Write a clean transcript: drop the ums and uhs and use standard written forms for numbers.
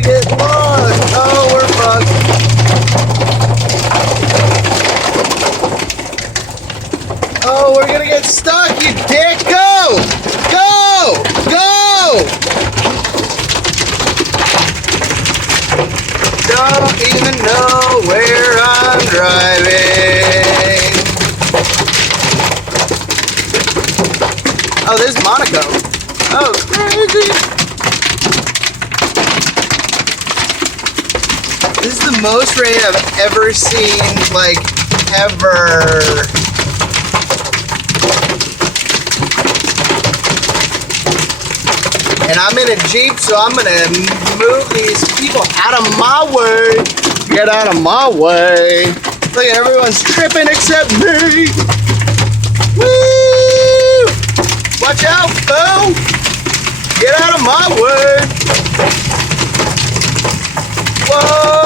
gonna get lost. Oh, we're fucked. Oh, we're gonna get stuck, you dick. Go! Go! Go! Don't even know where I'm driving. Oh, there's Monaco. Oh, crazy. This is the most rain I've ever seen, like, ever. And I'm in a Jeep, so I'm gonna move these people out of my way. Get out of my way. Look, everyone's tripping except me. Woo! Watch out, fool! Get out of my way. Whoa!